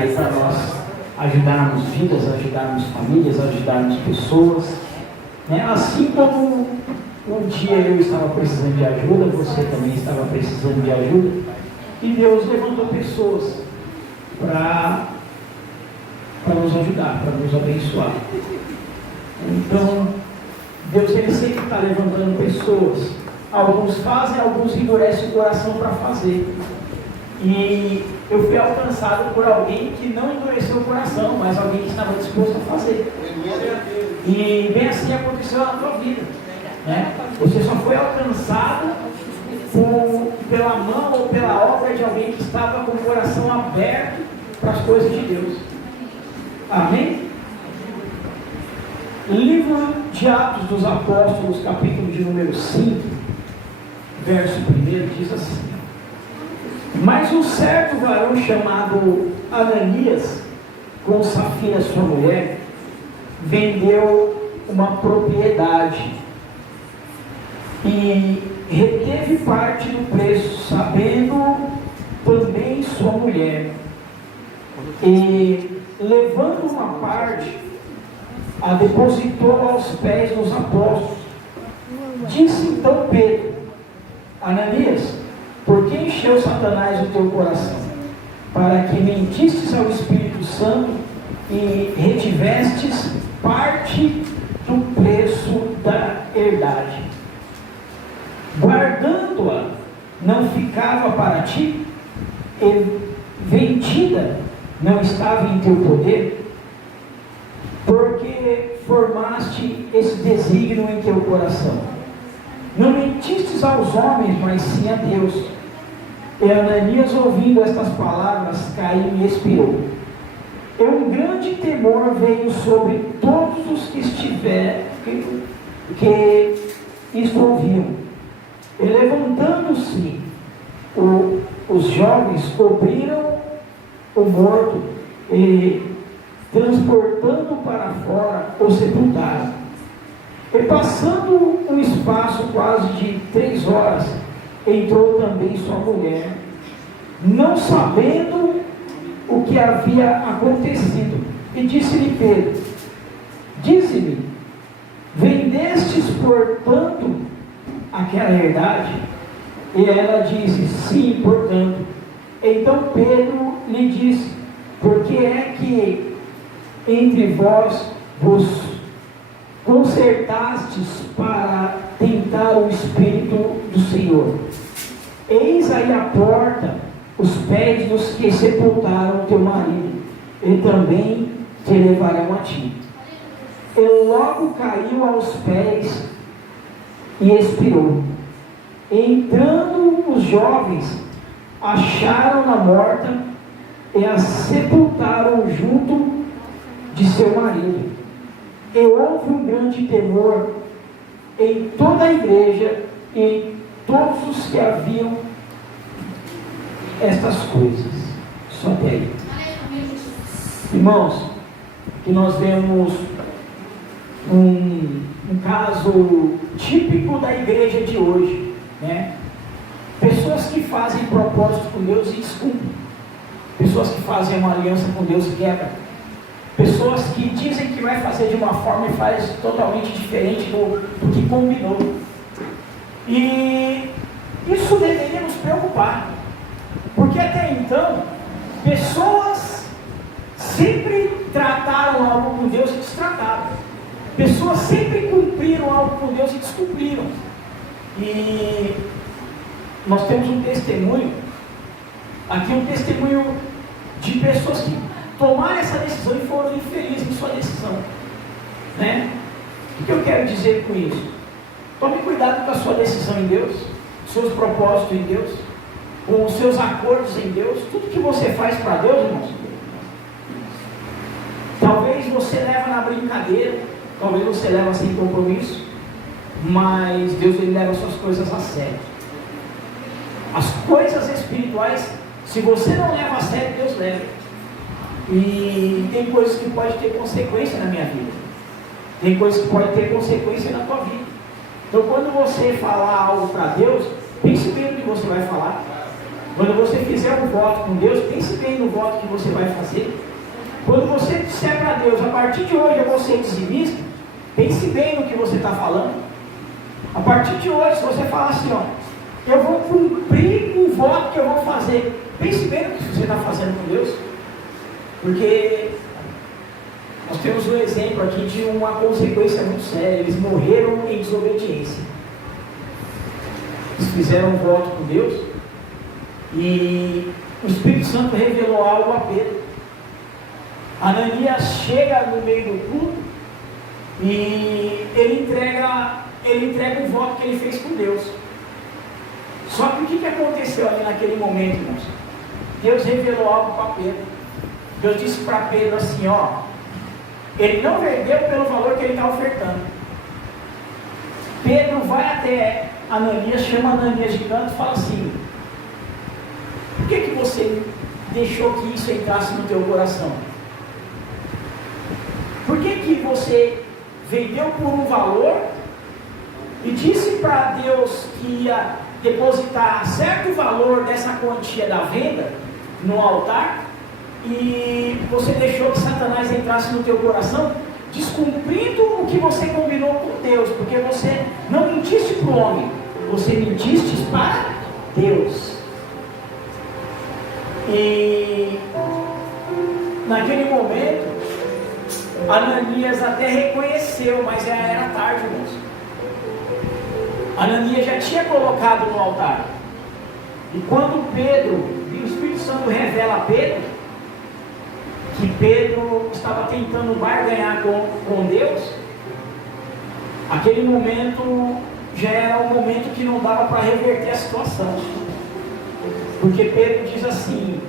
aí para nós ajudarmos vidas, ajudarmos famílias, ajudarmos pessoas, né? Assim como um dia eu estava precisando de ajuda, você também estava precisando de ajuda, e Deus levantou pessoas para nos ajudar, para nos abençoar. Então, Deus ele sempre está levantando pessoas. Alguns fazem, alguns endurecem o coração para fazer. E eu fui alcançado por alguém que não endureceu o coração, mas alguém que estava disposto a fazer. E bem assim aconteceu na tua vida, né? Você só foi alcançado pela mão ou pela obra de alguém que estava com o coração aberto para as coisas de Deus. Amém? Livro de Atos dos Apóstolos, capítulo de número 5, verso 1, diz assim: mas um certo varão chamado Ananias, com Safira sua mulher, vendeu uma propriedade e reteve parte do preço, sabendo também sua mulher, e levando uma parte, a depositou aos pés dos apóstolos. Disse então Pedro: Ananias, por que encheu Satanás o teu coração, para que mentistes ao Espírito Santo e retivestes parte do preço da herdade? Guardando-a, não ficava para ti? E vendida, não estava em teu poder? Porque formaste esse desígnio em teu coração. Não mentistes aos homens, mas sim a Deus. E Ananias, ouvindo estas palavras, caiu e expirou. E um grande temor veio sobre todos os que isto ouviam. E levantando-se, os jovens cobriram o morto e, transportando para fora, o sepultaram. E passando um espaço quase de 3 horas, entrou também sua mulher, não sabendo o que havia acontecido. E disse-lhe Pedro: dize-me, vendestes portanto aquela herdade? E ela disse: sim, portanto. Então Pedro lhe disse: por que é que entre vós vos concertastes para tentar o Espírito do Senhor? Eis aí a porta os pés dos que sepultaram teu marido, e também te levarão a ti. E logo caiu aos pés e expirou. Entrando os jovens, acharam-na morta e a sepultaram junto de seu marido. E houve um grande temor em toda a igreja e em todos os que haviam estas coisas. Só até aí. Irmãos, que nós vemos um caso típico da igreja de hoje, né? Pessoas que fazem propósito com Deus e descumprem. Pessoas que fazem uma aliança com Deus e quebram. Pessoas que dizem que vai fazer de uma forma e faz totalmente diferente do que combinou. E isso deveria nos preocupar, porque até então pessoas sempre trataram algo com Deus e destrataram. Pessoas sempre cumpriram algo com Deus e descumpriram. E nós temos um testemunho aqui, um testemunho de pessoas que tomaram essa decisão e foram infelizes em sua decisão, né? O que eu quero dizer com isso? Tome cuidado com a sua decisão em Deus, seus propósitos em Deus, com os seus acordos em Deus. Tudo que você faz para Deus, irmãos, talvez você leva na brincadeira, talvez você leva sem compromisso, mas Deus ele leva suas coisas a sério. As coisas espirituais, se você não leva a sério, Deus leva. E tem coisas que podem ter consequência na minha vida, tem coisas que podem ter consequência na tua vida. Então quando você falar algo para Deus, pense bem no que você vai falar. Quando você fizer um voto com Deus, pense bem no voto que você vai fazer. Quando você disser para Deus, a partir de hoje eu vou ser dizimista, pense bem no que você está falando. A partir de hoje, se você falar assim, ó, eu vou cumprir o voto que eu vou fazer, pense bem no que você está fazendo com Deus. Porque nós temos um exemplo aqui de uma consequência muito séria. Eles morreram em desobediência. Eles fizeram um voto com Deus e o Espírito Santo revelou algo a Pedro. Ananias chega no meio do culto e ele entrega o voto que ele fez com Deus. Só que o que aconteceu ali naquele momento, irmãos? Deus revelou algo para Pedro. Deus disse para Pedro assim, ó, ele não vendeu pelo valor que ele está ofertando. Pedro vai até Ananias, chama Ananias de canto e fala assim, por que você deixou que isso entrasse no teu coração? Por que você vendeu por um valor e disse para Deus que ia depositar certo valor dessa quantia da venda no altar e você deixou que Satanás entrasse no teu coração, descumprindo o que você combinou com Deus, porque você não mentiste para o homem, você mentiste para Deus. E naquele momento Ananias até reconheceu, mas já era tarde, irmãos. Ananias já tinha colocado no altar. E quando Pedro, o Espírito Santo revela a Pedro, que Pedro estava tentando barganhar com Deus, aquele momento já era um momento que não dava para reverter a situação. Porque Pedro diz assim,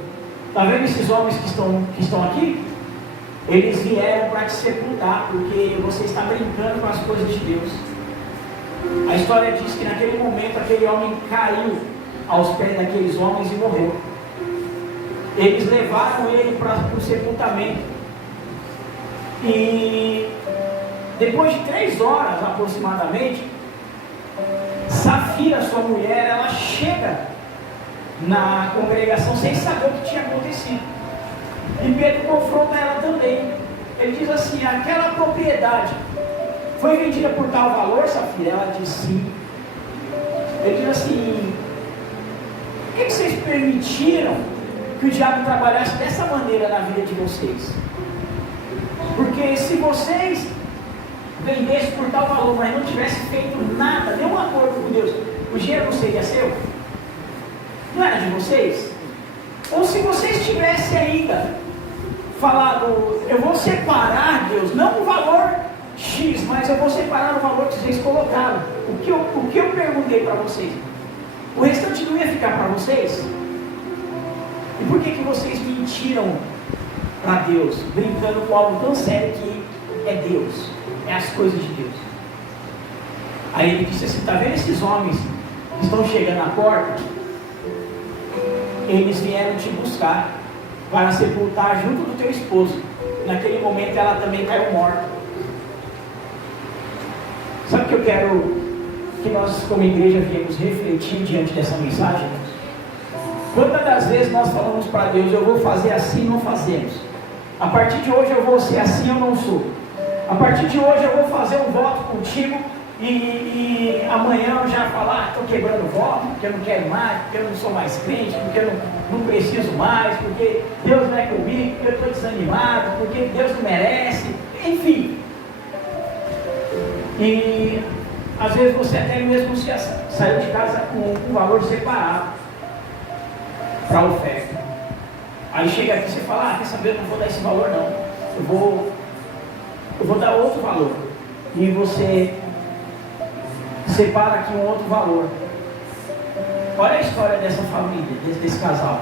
está vendo esses homens que estão aqui? Eles vieram para te sepultar, porque você está brincando com as coisas de Deus. A história diz que naquele momento aquele homem caiu aos pés daqueles homens e morreu. Eles levaram ele para o sepultamento. E depois de 3 horas aproximadamente, Safira, sua mulher, ela chega na congregação sem saber o que tinha acontecido. E Pedro confronta ela também. Ele diz assim, aquela propriedade foi vendida por tal valor, Safira? Ela diz sim. Ele diz assim, por que vocês permitiram que o diabo trabalhasse dessa maneira na vida de vocês? Porque se vocês vendessem por tal valor, mas não tivessem feito nada, nenhum acordo com Deus, o dinheiro não seria seu? Não era de vocês? Ou se vocês tivessem ainda falado, eu vou separar, Deus, não o valor X, mas eu vou separar o valor que vocês colocaram. O que eu perguntei para vocês? O restante não ia ficar para vocês? E por que vocês mentiram para Deus, brincando com algo tão sério que é Deus, é as coisas de Deus? Aí ele disse assim, está vendo esses homens que estão chegando à porta? Eles vieram te buscar para sepultar junto do teu esposo. Naquele momento ela também caiu morta. Sabe o que eu quero que nós como igreja viemos refletir diante dessa mensagem? Quantas das vezes nós falamos para Deus, eu vou fazer assim, não fazemos. A partir de hoje eu vou ser assim, eu não sou. A partir de hoje eu vou fazer um voto contigo e amanhã eu já falar, estou quebrando o voto, porque eu não quero mais, porque eu não sou mais crente, porque eu não preciso mais, porque Deus não é comigo, porque eu estou desanimado, porque Deus não merece, enfim. E às vezes você até mesmo saiu de casa com um valor separado para a oferta. Aí chega aqui e você fala, quer saber, eu não vou dar esse valor não, eu vou dar outro valor. E você separa aqui um outro valor. Olha a história dessa família, desse casal.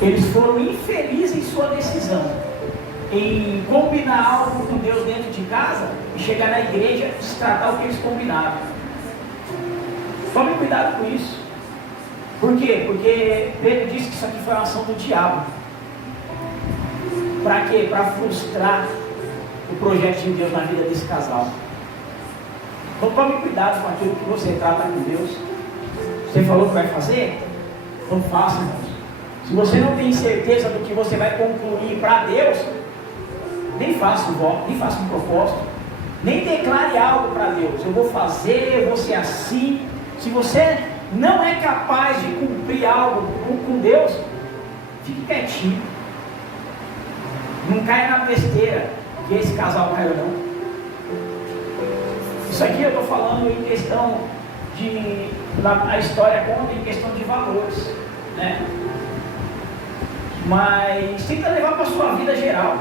Eles foram infelizes em sua decisão, em combinar algo com Deus dentro de casa e chegar na igreja e destratar o que eles combinaram. Tome cuidado com isso. Por quê? Porque Pedro disse que isso aqui foi uma ação do diabo. Para quê? Para frustrar o projeto de Deus na vida desse casal. Então tome cuidado com aquilo que você trata com Deus. Você falou que vai fazer? Então faça, irmãos. Se você não tem certeza do que você vai concluir para Deus, nem faça um voto, nem faça um propósito, nem declare algo para Deus. Eu vou fazer, eu vou ser assim. Se você não é capaz de cumprir algo com Deus, fique quietinho. Não caia na besteira que esse casal caiu, não. Isso aqui eu estou falando em questão de... a história conta em questão de valores, né? Mas tenta levar para a sua vida geral.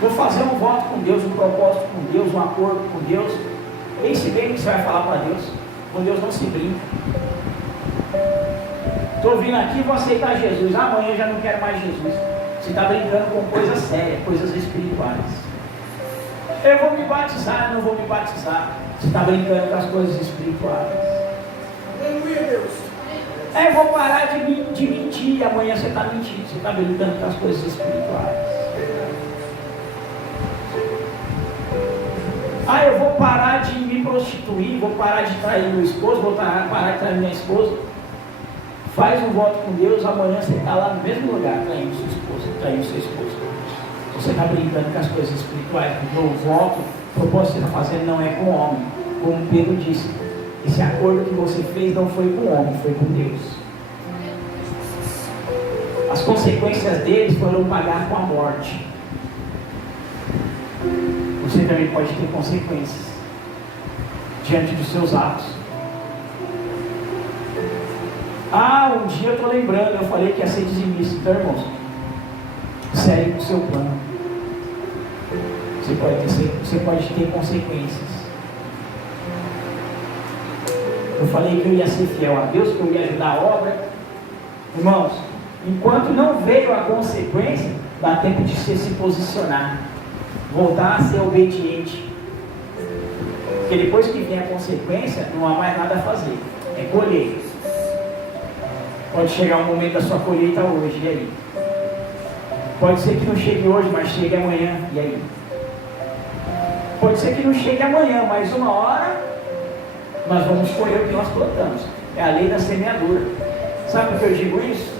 Vou fazer um voto com Deus, um propósito com Deus, um acordo com Deus. Pense bem o que você vai falar para Deus. Com Deus não se brinca. Estou vindo aqui e vou aceitar Jesus. Amanhã eu já não quero mais Jesus. Você está brincando com coisas sérias, coisas espirituais. Eu vou me batizar, eu não vou me batizar. Você está brincando com as coisas espirituais. Aleluia, Deus. Eu vou parar de mentir. Amanhã você está mentindo. Você está brincando com as coisas espirituais. Eu vou parar de me prostituir, vou parar de trair meu esposo, vou parar de trair minha esposa. Faz um voto com Deus, amanhã você está lá no mesmo lugar, traindo sua esposa, traindo seu esposo. Você está brincando com as coisas espirituais, porque o voto, o propósito que você está fazendo não é com o homem. Como Pedro disse, esse acordo que você fez não foi com o homem, foi com Deus. As consequências deles foram pagar com a morte. Você também pode ter consequências diante dos seus atos. Um dia eu estou lembrando, eu falei que ia ser dizimista. Então, irmãos, segue com o seu plano. Você pode ter consequências. Eu falei que eu ia ser fiel a Deus, que eu ia ajudar a obra. Irmãos, enquanto não veio a consequência, dá tempo de você se posicionar, voltar a ser obediente. Porque depois que vem a consequência, não há mais nada a fazer. É colher. Pode chegar um momento da sua colheita hoje, e aí? Pode ser que não chegue hoje, mas chegue amanhã, e aí? Pode ser que não chegue amanhã, mas uma hora nós vamos colher o que nós plantamos. É a lei da semeadura. Sabe por que eu digo isso?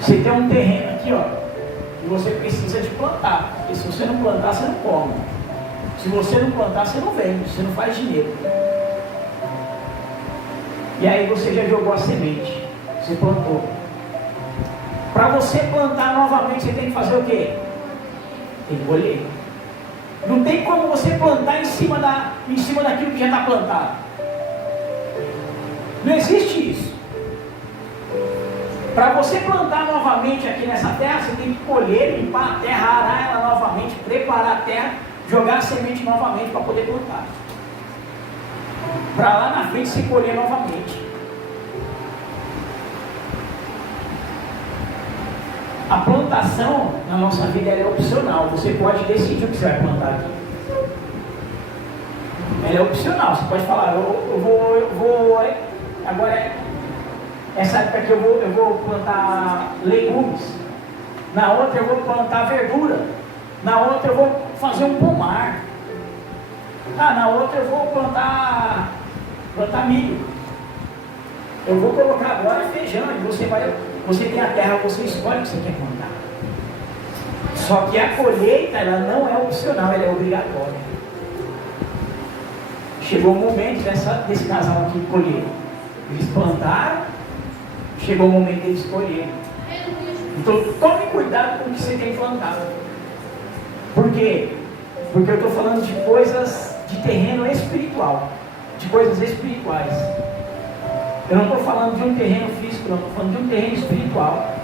Você tem um terreno aqui, ó, e você precisa de plantar. Porque se você não plantar, você não come. Se você não plantar, você não vende, você não faz dinheiro. E aí você já jogou a semente, você plantou. Para você plantar novamente, você tem que fazer o quê? Tem que colher. Não tem como você plantar em cima daquilo que já está plantado. Não existe isso. Para você plantar novamente aqui nessa terra, você tem que colher, limpar a terra, arar ela novamente, preparar a terra, jogar a semente novamente para poder plantar. Para lá na frente se colher novamente. A plantação na nossa vida é opcional. Você pode decidir o que você vai plantar aqui. Ela é opcional. Você pode falar, eu vou agora essa época aqui eu vou plantar legumes. Na outra eu vou plantar verdura. Na outra eu vou fazer um pomar. Na outra eu vou plantar milho. Eu vou colocar agora feijão. E você tem a terra, você escolhe o que você quer plantar. Só que a colheita, ela não é opcional, ela é obrigatória. Chegou o momento desse casal aqui colher. Eles plantaram, chegou o momento deles colher. Então tome cuidado com o que você tem plantado. Por quê? Porque eu estou falando de coisas de terreno espiritual, de coisas espirituais. Eu não estou falando de um terreno físico, não, estou falando de um terreno espiritual.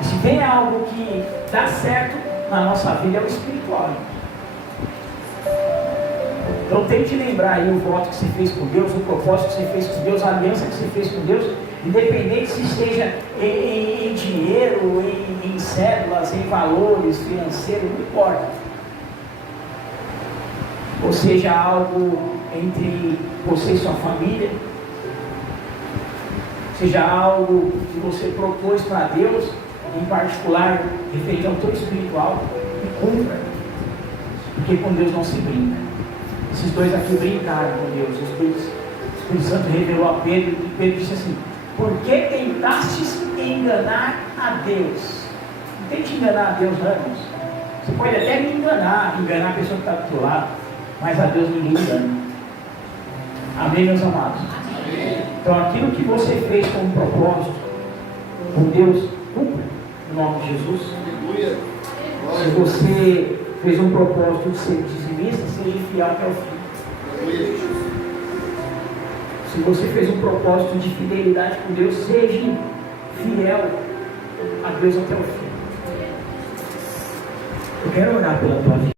E se tem algo que dá certo na nossa vida, é o espiritual. Então tente lembrar aí o voto que você fez com Deus, o propósito que você fez com Deus, a aliança que você fez com Deus, independente se seja em dinheiro, em cédulas, em valores financeiros, não importa. Ou seja, algo entre você e sua família, seja algo que você propôs para Deus, em particular, referente ao teu espiritual, e cumpra, porque com Deus não se brinca. Esses dois aqui brincaram com Deus. O Espírito Santo revelou a Pedro e Pedro disse assim: por que tentastes enganar a Deus? Não tente enganar a Deus, não, irmãos. Você pode até me enganar a pessoa que está do seu lado, mas a Deus ninguém engana. Amém, meus amados? Amém. Então aquilo que você fez com um propósito, com Deus, cumpra em nome de Jesus. Aleluia. Se você fez um propósito de ser dizimista, seja fiel até o fim. Aleluia. Se você fez um propósito de fidelidade com Deus, seja fiel a Deus até o fim. Eu quero orar pela tua vida.